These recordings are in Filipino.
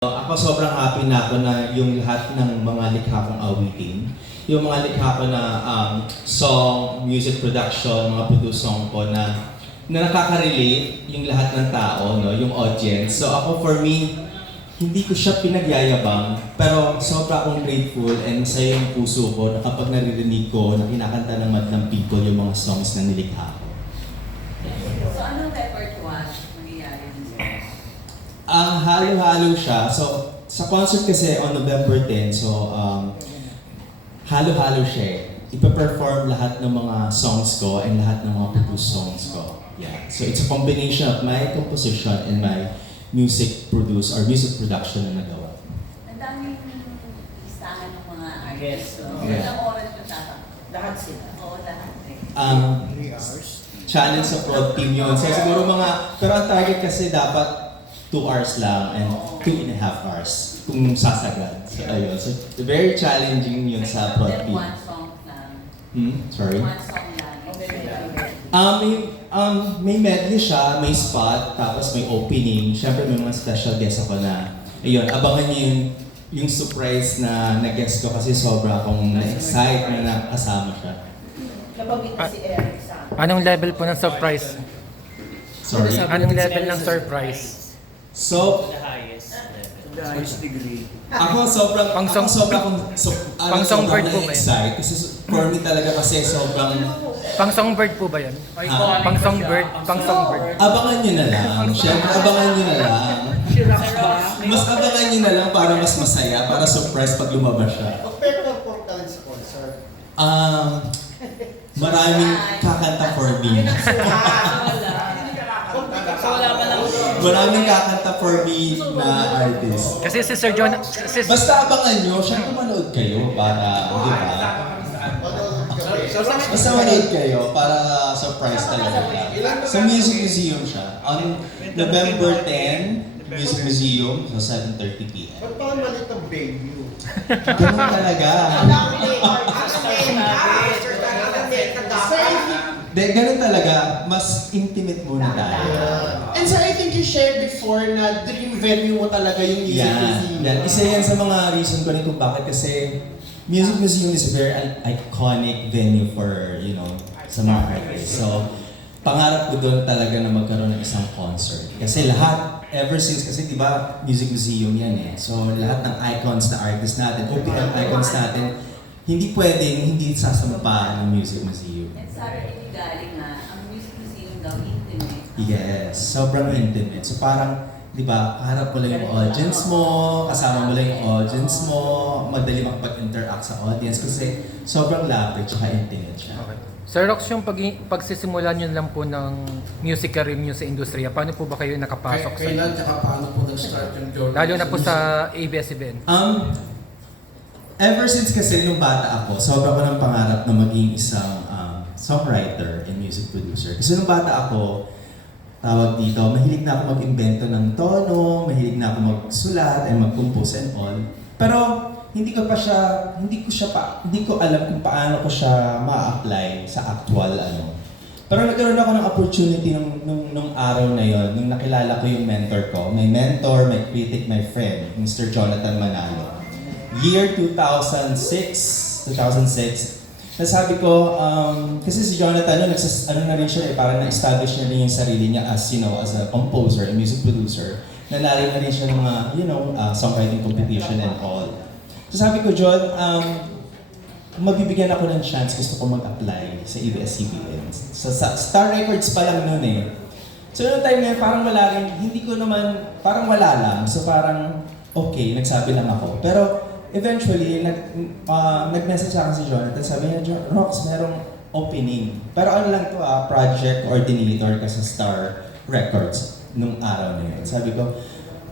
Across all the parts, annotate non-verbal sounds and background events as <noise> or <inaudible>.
Ako sobrang happy na ako na yung lahat ng mga likha kong awitin, yung mga likha ko na um, song, music production, mga produce song ko na na nakaka-relate yung lahat ng tao, no, yung audience. So ako for me, hindi ko siya pinagyayabang, pero sobra akong grateful and masaya yung puso ko na kapag naririnig ko na kinakanta ng Madlang People yung mga songs na nilikha ko. So, anong repertoire mangyayari dito? Ang halo-halo siya. So, sa concert kasi on November 10, so um, halo-halo siya eh. Ipa-perform lahat ng mga songs ko and lahat ng mga produced songs ko. Yeah. So, it's a combination of my composition and my music produce or music production na nagawa. Ang daming listahan ng mga artists. So, Yeah. ilang oras yung tatak? Lahat sila. Oo, lahat eh. Um, Three hours. challenge sa prod team yun. So, siguro mga, pero ang target kasi dapat 2 hours lang and 2 and a half hours kung sasagad. So, ayun. So, very challenging yun sa team. one song lang. Hmm? Sorry? One song lang. Um, may, um, may medley siya, may spot, tapos may opening. Siyempre may mga special guest ako na, ayun, abangan niyo yung, yung surprise na na-guest ko kasi sobra akong na-excite na nakasama siya. Nabanggit na si Eric sa. Anong level po ng surprise? Sorry. Anong level ng surprise? So, The highest degree. ako sobrang, Pang ako sobrang, so, ano, sobrang songbird po ba yun? na-excite. Kasi for me talaga kasi sobrang, Pang songbird po ba yan? Ah. Pang songbird? Pang songbird. abangan nyo na lang. Siyempre, abangan nyo na lang. Mas abangan nyo na lang para mas masaya, para surprise pag lumabas siya. Pero ng portal sa concert. Um, maraming kakanta for me. Maraming kakanta for me na artist. Kasi si Sir John, si, Basta abangan nyo, syempre manood kayo para, di ba? Basta manood kayo para surprise talaga. Sa Music Museum siya. On November 10, Music Museum, so 7.30pm. Ba't pa malit ang venue? Ganun talaga. De, ganun talaga. Mas intimate muna tayo. And sir, I think you shared before na dream venue mo talaga yung music Yan. museum. Yan. Isa yan sa mga reason ko rin kung bakit kasi Music Museum is a very an iconic venue for, you know, sa mga artists. So, pangarap ko doon talaga na magkaroon ng isang concert. Kasi lahat, ever since, kasi di ba, Music Museum yan eh. So, lahat ng icons na artists natin, OPM icons natin, hindi pwedeng hindi sasampa ng Music Museum. And sabi ni galing nga, ang music museum daw intimate. Yes, sobrang intimate. So parang, di ba, harap mo lang yung audience mo, kasama mo lang yung audience mo, madali makapag-interact sa audience kasi sobrang lapit tsaka intimate siya. Okay. Sir Rox, yung pag pagsisimulan nyo lang po ng music career nyo sa industriya, paano po ba kayo nakapasok sa Kailan tsaka paano po nag-start yung journey? Lalo na po sa ABS-CBN. Um, ever since kasi nung bata ako, sobra ko ng pangarap na maging isang um, songwriter and music producer. Kasi nung bata ako, tawag dito, mahilig na ako mag-invento ng tono, mahilig na ako magsulat and mag-compose and all. Pero hindi ko pa siya, hindi ko siya pa, hindi ko alam kung paano ko siya ma-apply sa actual ano. Pero nagkaroon ako ng opportunity nung, nung, nung araw na yon, nung nakilala ko yung mentor ko. My mentor, my critic, my friend, Mr. Jonathan Manalo. Year 2006, 2006, nasabi ko, um, kasi si Jonathan, no, nagsas, ano na rin siya eh, parang na-establish na rin yung sarili niya as, you know, as a composer, a music producer. Nanalo na rin siya ng mga, you know, uh, songwriting competition and all. So sabi ko, John, um, mabibigyan ako ng chance, gusto ko mag-apply sa ABS-CBN. So, sa Star Records pa lang noon eh. So, noong time na parang wala rin, hindi ko naman, parang wala lang. So, parang, okay, nagsabi lang ako. Pero, eventually, nag, uh, nag-message sa akin si Jonathan, sabi niya, "Jo- Rox, merong opening. Pero ano lang to ah, project coordinator ka sa Star Records nung araw na yun. Sabi ko,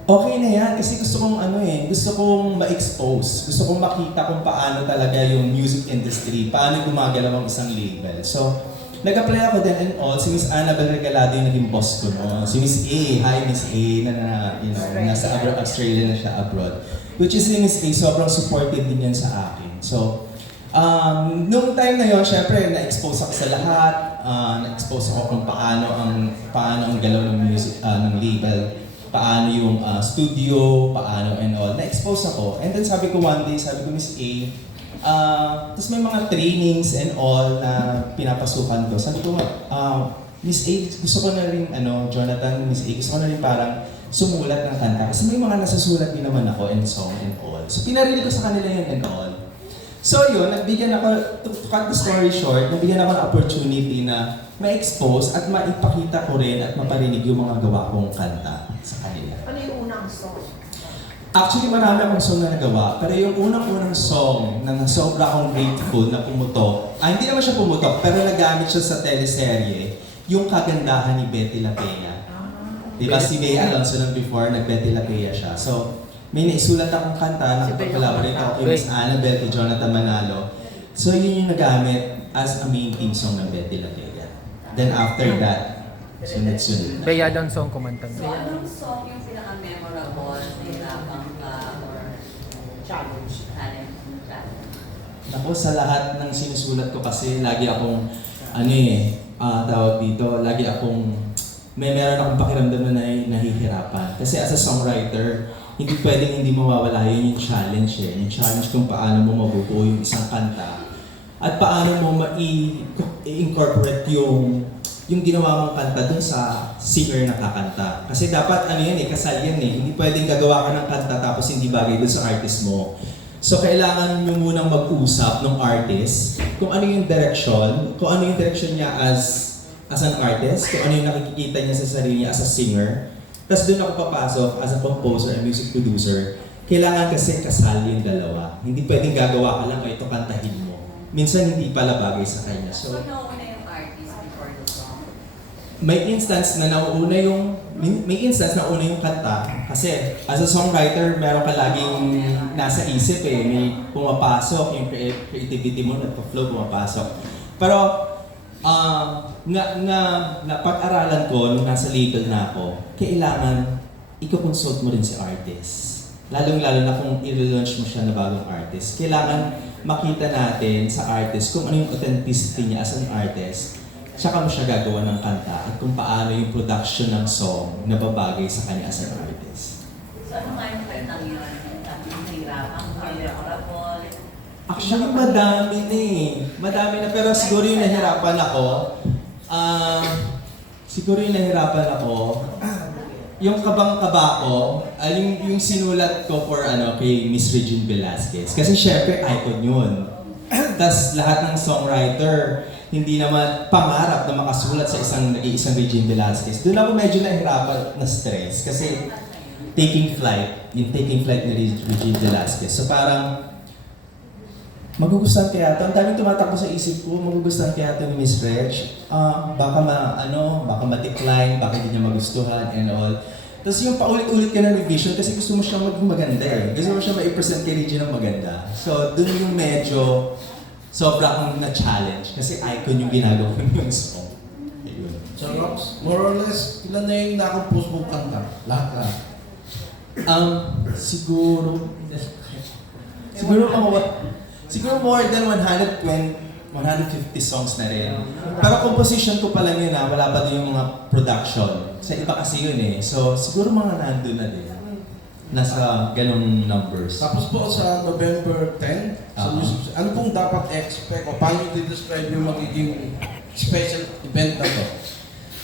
okay na yan kasi gusto kong ano eh, gusto kong ma-expose. Gusto kong makita kung paano talaga yung music industry, paano gumagalaw ang isang label. So, nag-apply ako din and all. Si Miss Annabel Regalado yung naging boss ko no. Si Miss A, hi Miss A, na, na you know, nasa abroad, Australia na siya abroad. Which is A, sobrang supportive din yan sa akin. So, Um, nung time na yon, syempre, na-expose ako sa lahat. ah, na-expose ako kung paano ang paano ang galaw ng music, ah, ng label. paano yung ah, studio, paano and all. Na-expose ako. And then sabi ko one day, sabi ko, Miss A, ah, tapos may mga trainings and all na pinapasukan ko. Sabi ko, ah, Miss A, gusto ko na rin, ano, Jonathan, Miss A, gusto ko na rin parang sumulat ng kanta. Kasi may mga nasasulat din naman ako and song and all. So pinarili ko sa kanila yun and all. So yun, nagbigyan ako, to, to cut the story short, nabigyan ako ng opportunity na ma-expose at maipakita ko rin at maparinig yung mga gawa kong kanta sa kanila. Ano yung unang song? Actually, marami akong song na nagawa, pero yung unang-unang song na sobra akong grateful na pumutok, ah, hindi naman siya pumutok, pero nagamit siya sa teleserye, yung kagandahan ni Betty La. Di ba si Bea Alonso nung before, nag-Betty La Pea siya. So, may naisulat akong kanta, nakapag-collaborate ako kay Miss Annabelle, kay Jonathan Manalo. So, yun yung nagamit as a main theme song ng Betty La Pea. Then after that, sunod-sunod na. Bea Alonso ang kumanta So, anong song yung pinaka-memorable, nahirapan ka, or Challenge. challenge challenge? Ako sa lahat ng sinusulat ko kasi lagi akong ano eh, ah, tawag dito, lagi akong may meron akong pakiramdam na nahi- nahihirapan. Kasi as a songwriter, hindi pwedeng hindi mawawala yun yung challenge eh. Yung challenge kung paano mo mabubuo yung isang kanta. At paano mo ma-incorporate yung yung ginawa mong kanta dun sa singer na kakanta. Kasi dapat ano yan eh, kasal yan eh. Hindi pwedeng gagawa ka ng kanta tapos hindi bagay dun sa artist mo. So kailangan nyo munang mag-usap ng artist kung ano yung direction, kung ano yung direction niya as as an artist, kung ano yung nakikita niya sa sarili niya as a singer. Tapos doon ako papasok as a composer and music producer. Kailangan kasi kasal yung dalawa. Hindi pwedeng gagawa ka lang, "Ay, ito kantahin mo. Minsan hindi pala bagay sa kanya. So, So, nauna yung artist before the song? may instance na nauuna yung may, instance na una yung kanta kasi as a songwriter meron ka laging nasa isip eh may pumapasok yung crea- creativity mo nagpa-flow pumapasok pero ah nga nga napag-aralan ko nung nasa label na ako kailangan i-consult mo rin si artist lalong lalo na kung i-launch mo siya na bagong artist kailangan makita natin sa artist kung ano yung authenticity niya as an artist tsaka mo siya gagawa ng kanta at kung paano yung production ng song na babagay sa kanya as an artist. So, ano nga yung kantang yun? Sabi mo, nahirapan ka, memorable. Actually, madami na eh. Madami na, pero siguro yung nahirapan ako, ah, siguro yung nahirapan ako, yung kabang-kaba ko, ah, yung, sinulat ko for ano, kay Miss Regine Velasquez. Kasi syempre, icon yun. Tapos lahat ng songwriter, hindi naman pangarap na makasulat sa isang isang Regine Velasquez. Doon ako medyo nahirapan na stress kasi taking flight, yung taking flight ni Reg- Regine Velasquez. So parang, magugustuhan kaya ito. Ang daming tumatakbo sa isip ko, magugustuhan kaya ito ni Miss Reg. Ah, baka ma, ano, baka ma-decline, baka hindi niya magustuhan and all. Tapos yung paulit-ulit ka ng revision kasi gusto mo siyang maging maganda eh. Gusto mo siya ma-present kay Regine ng maganda. So, dun yung medyo sobra akong na-challenge kasi icon yung ginagawa ko yung song. Ayun. So, Rox, more or less, ilan na yung nakompose mong kanta? Lahat na. Um, siguro, siguro mga, siguro more than 120, 150 songs na rin. Pero composition ko pa lang yun ha, wala pa din yung mga production. Sa iba kasi yun eh. So, siguro mga nandun na din. Nasa ganong numbers. Tapos po sa November 10, sa Ah. music, ano pong dapat expect o paano yung describe yung magiging special event na to?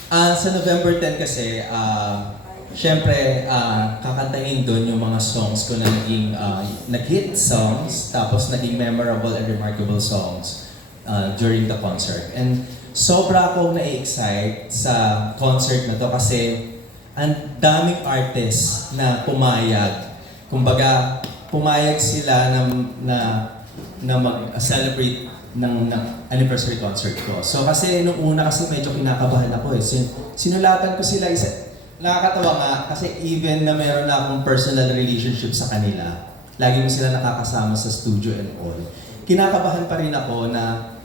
Ah, sa November 10 kasi, ah, syempre, ah, kakantahin doon yung mga songs ko na naging ah, nag-hit songs, tapos naging memorable and remarkable songs ah, during the concert. And sobra akong na-excite sa concert na to kasi ang daming artists na pumayag. Kumbaga, pumayag sila na, na, na mag-celebrate ng, ng anniversary concert ko. So kasi nung una kasi medyo kinakabahan ako eh. Sin- sinulatan ko sila isa, nakakatawa nga kasi even na meron na akong personal relationship sa kanila, lagi mo sila nakakasama sa studio and all. Kinakabahan pa rin ako na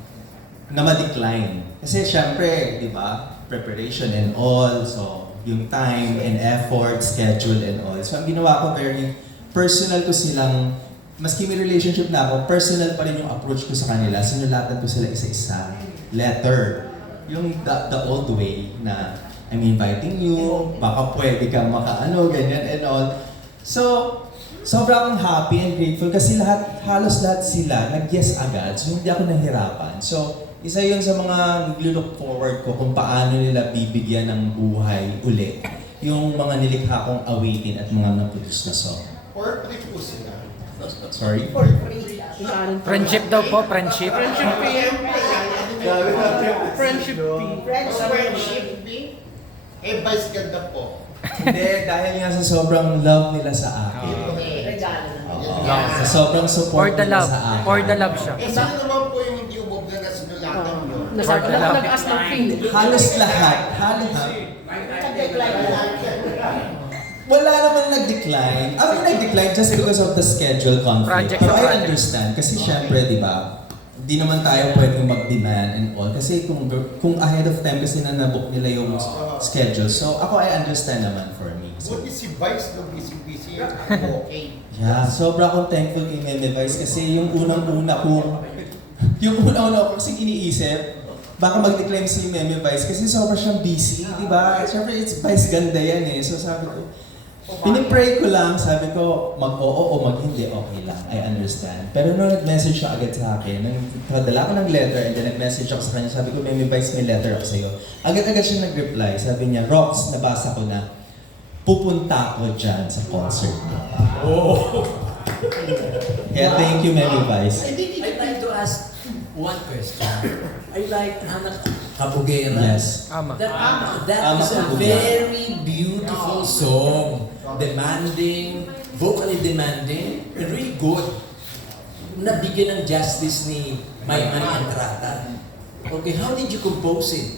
na ma-decline. Kasi syempre, di ba, preparation and all, so yung time and effort, schedule and all. So ang ginawa ko very personal ko silang, maski may relationship na ako, personal pa rin yung approach ko sa kanila. Sinulatan ko sila isa-isa. Letter. Yung the, the old way na I'm inviting you, baka pwede kang makaano, ganyan and all. So, sobra akong happy and grateful kasi lahat, halos lahat sila nag-yes agad. So, hindi ako nahirapan. So, isa yun sa mga naglo-look forward ko kung paano nila bibigyan ng buhay ulit yung mga nilikha kong awitin at mga naproduce na song. Or free po sila. Sorry? For free. Friendship daw po, friendship. Friendship PM. Friendship PM. Friends, friendship, eh, vice ganda po. Hindi, dahil nga sa sobrang love nila sa akin. Regalo na. Oo. Love. Sa sobrang For support the nila love. sa akin. For the love siya. Eh, sino naman po yung hindi umog na nasinulatan nyo? Nasabi For the na love. nag-ask ng fee. Halos lahat. Halos. Wala namang nag-decline. I mean, nag-decline just because of the schedule conflict. Project Pero sa I project. understand. Kasi syempre, di ba, di naman tayo pwedeng mag-demand and all. Kasi kung, kung ahead of time kasi na nabook nila yung schedule. So, ako, I understand naman for me. So, Buti si Vice nung busy-busy, <laughs> okay. Yeah, sobra akong thankful kay Meme Vice kasi yung unang-una ko, <laughs> yung unang-una ko kasi iniisip, baka mag-decline si Meme Vice kasi sobra siyang busy, di ba? Siyempre, it's Vice ganda yan eh. So sabi ko, pinipray ko lang, sabi ko, mag-oo o mag-hindi, okay lang, I understand. Pero nung nag-message siya agad sa akin, nang padala ko ng letter and then nag-message ako sa kanya, sabi ko, Meme Vice, may letter ako sa'yo. Agad-agad siya nag-reply, sabi niya, Rox, nabasa ko na, pupunta ako dyan sa concert mo. Kaya thank you, Meme Vice. I'd like to ask one question. I like Hannah Kabugera. Yes. Ama. That, that Ama is a very beautiful song. Demanding, vocally demanding, and really good. Nabigyan ng justice ni Maymani Antrata. Okay, how did you compose it?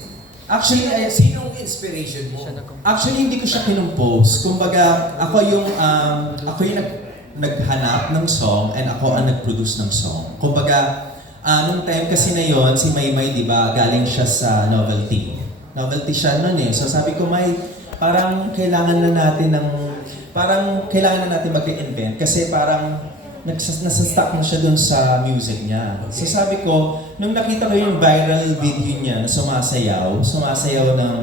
Actually, I, Sinong inspiration mo? Actually hindi ko siya kinumpose. Kumbaga, ako yung, um, ako yung nag, naghanap ng song and ako ang nag-produce ng song. Kumbaga, ah, nung time kasi na yon si Maymay, di ba, galing siya sa novelty. Novelty siya nun eh. So sabi ko, May, parang kailangan na natin ng, parang kailangan na natin mag-invent kasi parang nagsas, nasa-stuck na siya dun sa music niya. So sabi ko, nung nakita ko yung viral video niya na sumasayaw, sumasayaw ng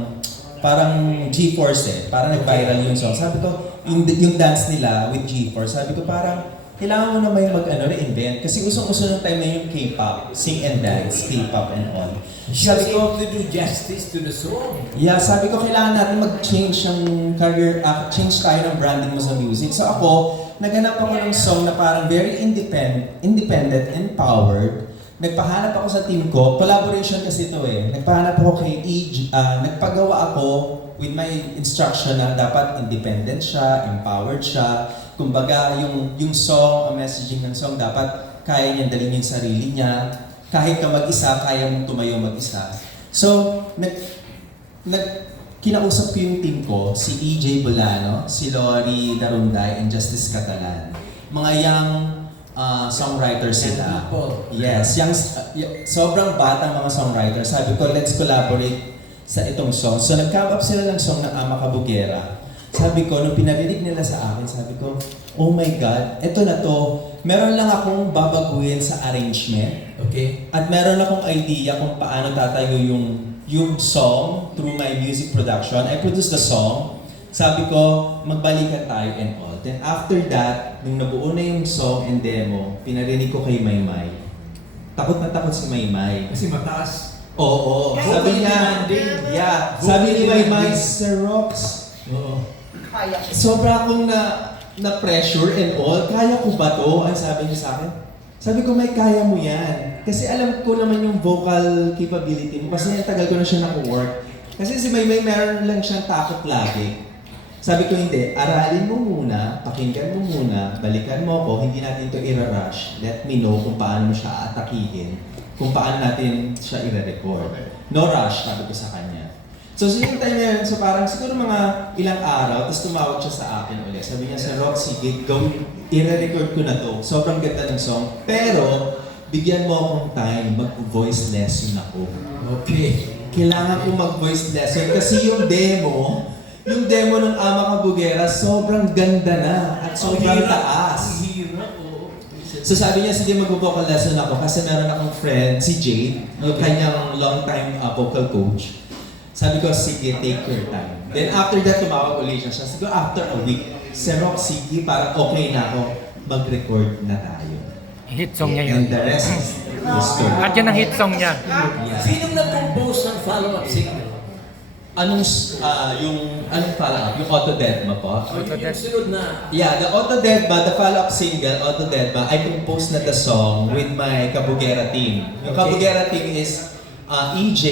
parang G-Force eh, parang nag-viral yung song. Sabi ko, yung, yung dance nila with G-Force, sabi ko parang, kailangan mo na may mag-ano, reinvent. Kasi usong-uso nung time na yung K-pop, sing and dance, K-pop and all. Sabi ko, to do justice to the song. Yeah, sabi ko kailangan natin mag-change ang career, uh, change tayo ng branding mo sa music. So ako, naganap ako ng song na parang very independent, independent, empowered. Nagpahanap ako sa team ko, collaboration kasi ito eh. Nagpahanap ako kay EJ, ah, nagpagawa ako with my instruction na dapat independent siya, empowered siya. Kumbaga, yung, yung song, ang messaging ng song, dapat kaya niya dalhin yung sarili niya. Kahit ka mag-isa, kaya mong tumayo mag-isa. So, nag, nag, kinausap ko yung team ko, si EJ Bolano, si Lori Darunday, and Justice Catalan. Mga young uh, songwriters sila. Yes, young, uh, sobrang batang mga songwriters. Sabi ko, let's collaborate sa itong song. So, nag-come up sila ng song ng Ama Kabugera. Sabi ko, nung pinarinig nila sa akin, sabi ko, oh my God, eto na to. Meron lang akong babaguhin sa arrangement. Okay? At meron akong idea kung paano tatayo yung yung song through my music production. I produced the song. Sabi ko, magbalikan tayo and all. Then after that, nung nabuo na yung song and demo, pinarinig ko kay Maymay. Takot na takot si Maymay. Kasi mataas. Oo, sabi niya, yeah, sabi ni Maymay, Sir Rox, Oo. Kaya. sobra akong na na pressure and all. Kaya ko ba to? Ang sabi niya sa akin. Sabi ko, may kaya mo yan. Kasi alam ko naman yung vocal capability mo. Kasi ang tagal ko na siya naku-work. Kasi si Maymay meron lang siyang takot lagi. Sabi ko, hindi. Aralin mo muna, pakinggan mo muna, balikan mo ako, hindi natin to ira-rush. Let me know kung paano mo siya aatakihin, kung paano natin siya ira-record. No rush, sabi ko sa kanya. So, so yung time na yun, so parang siguro mga ilang araw, tapos tumawag siya sa akin ulit. Sabi niya, sa Rock, sige, gawin, i-record ko na to. Sobrang ganda ng song. Pero, bigyan mo akong time, mag-voice lesson ako. Okay. Kailangan ko mag-voice lesson kasi yung demo, yung demo ng Ama Kabugera, sobrang ganda na at sobrang taas. Hirap, oo. So sabi niya, sige mag-vocal lesson ako kasi meron akong friend, si Jade, yung kanyang long time uh, vocal coach. Sabi ko, sige, take your time. Then after that, tumawag ulit siya. Siguro after a week, Sir Rock, sige, parang okay na ako, mag-record na tayo. Hit song niya yun. And the rest is history. At yan ang hit song niya. Yeah. Sinong nag-compose ng follow-up single? Anong, ah, yung, anong follow-up? Yung Autodedma po? Yung sunod na Yeah, the Autodedma, the follow-up single, Autodedma, I composed na the song with my Kabugera team. Yung Okay. Kabugera team is uh, EJ,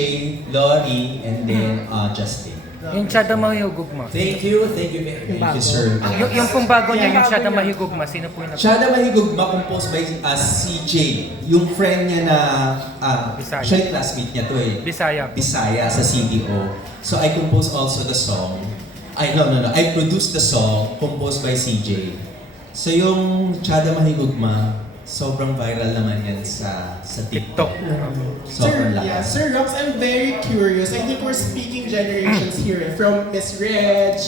Lori, and then uh, Justin. Yung Chada Mahigugma. Thank you, thank you. Thank you, sir. Yung, yung pong bago niya, yung Chada Mahigugma, sino po yung nag- Shada Mahigugma composed by uh, CJ, yung friend niya na, uh, Bisaya. siya yung classmate niya to eh. Bisaya? Bisaya sa CDO. So I composed also the song. I no no no. I produced the song composed by CJ. So yung Chada Mahigugma, sobrang viral naman yan sa sa TikTok. TikTok. Sobrang Sir, yeah, lakas. Sir Rox, I'm very curious. I think we're speaking generations here, eh, from Miss Reg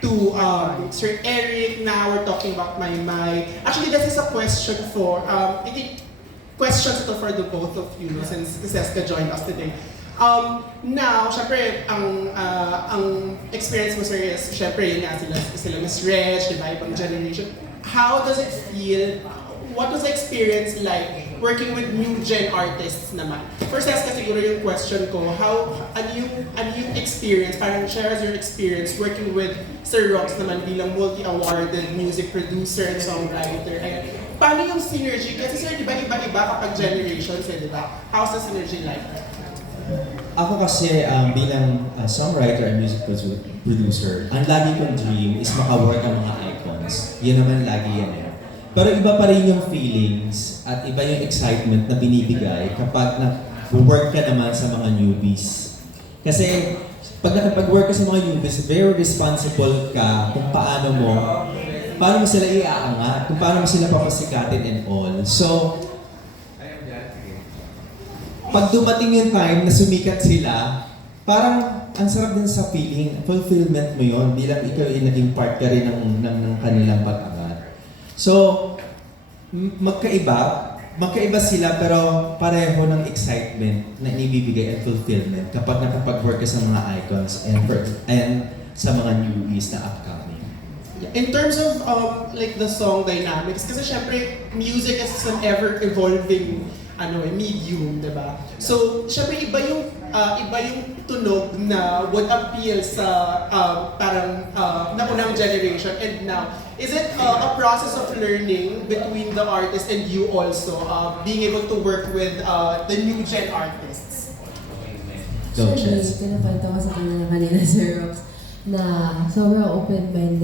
to um, Sir Eric. Now we're talking about my my. Actually, this is a question for um, I think questions ito for the both of you no, since Seska joined us today. Um, now, syempre, ang ah, ang experience mo, sir, is, syempre, yun nga, sila, sila Miss Reg, diba, ibang generation. How does it feel what was the experience like working with new gen artists naman? First, ask ka siguro yung question ko, how, ano yung, ano yung experience, parang share us your experience working with Sir Rox naman bilang multi-awarded music producer and songwriter. Ayan. Paano yung synergy? Kasi sir, di ba iba-iba kapag generations eh, di ba? How's the synergy like? Ako kasi um, bilang uh, songwriter and music produ- producer, ang lagi kong dream is makawork ang mga icons. Yan naman lagi yan eh. Pero iba pa rin yung feelings at iba yung excitement na binibigay kapag na-work ka naman sa mga newbies. Kasi pag nakapag-work ka sa mga newbies, very responsible ka kung paano mo paano mo sila iaangat, kung paano mo sila papasikatin and all. So, pag dumating yung time na sumikat sila, parang ang sarap din sa feeling, fulfillment mo yon bilang ikaw ay naging part ka rin ng, ng, ng kanilang pag-angat. So, magkaiba, magkaiba sila pero pareho ng excitement na inibibigay at fulfillment kapag nakapag-work ka sa mga icons and, for, and sa mga newbies na upcoming. In terms of um, like the song dynamics, kasi syempre music is an ever-evolving ano eh, medium, di ba? So, syempre iba yung ah, iba yung tunog na would appeal sa um, parang uh, naunang generation and now. Is it uh, a process of learning between the artist and you also, uh, being able to work with uh, the new gen artists? Go, Actually, Chess. pinapanta ko sa kanya kanina, Sir <laughs> Rox, na sobrang open-minded